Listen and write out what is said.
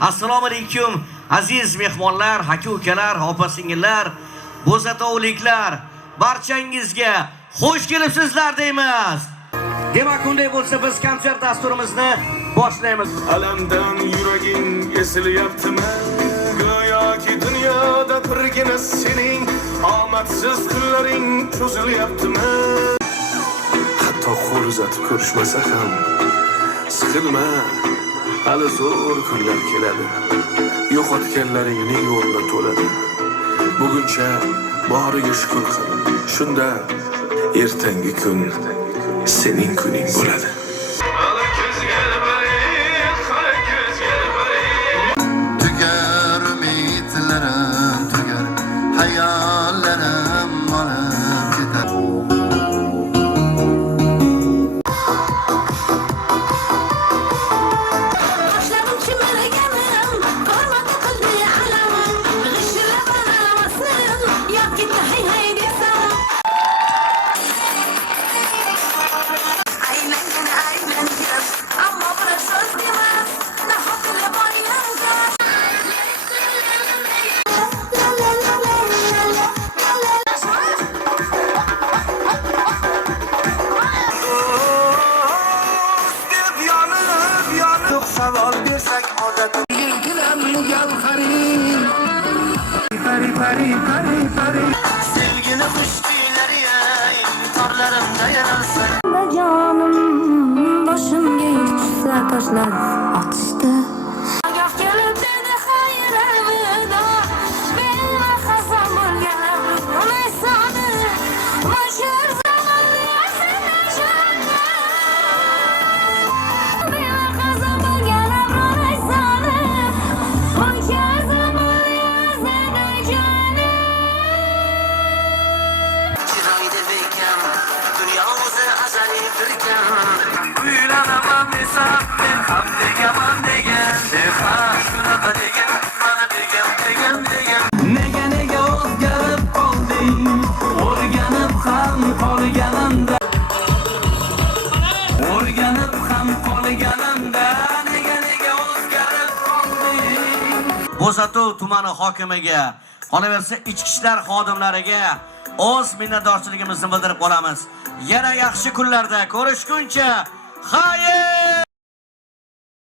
Assalomu alaykum aziz mehmonlar, aka-ukalar, opa-singillar, bo'zatovliklar, barchangizga xush kelibsizlar deymiz. Demak, unday bo'lsa biz konsert dasturimizni boshlaymiz. Alamdan yuraging esilyaptimi? Go'yoki dunyoda birgina sening omadsiz kunlaring cho'zilyaptimi? Hatto qo'l uzatib ko'rishmasa ham siqilma, hali zo'r kunlar keladi. Yo'qotganlaringning o'rni to'ladi. Buguncha boriga shukr qil. Shunda ertangi kun sening kuning bo'ladi. Tugar umidlarim, tugar hayollarim olib ketar. Savol bersak odat Sevgini xushdilar ey, torlarimda yaralsın. Canım başımga tushsa toshlar otishdi. Goh kelib dedi xayr elvida, bilma xazon bo'lganlar unaysadi. Moshar zamonli asrashadi. Bilma xazon bo'lganlar unaysadi. Moshar zamonli asrashadi. Chiroyli bekam, dunyo o'zi azaliy birkan. uylanaman desam men ham degaman degan. Shunaqa degan, mana degan. Nega o'zgarib qolding? O'rganib ham qolganimda. Nega o'zgarib qolding? Bo'zatov tumani hokimiga, qolaversa ichki ishlar xodimlariga o'z minnatdorchiligimizni bildirib qolamiz. Yana yaxshi kunlarda ko'rishguncha, xayr!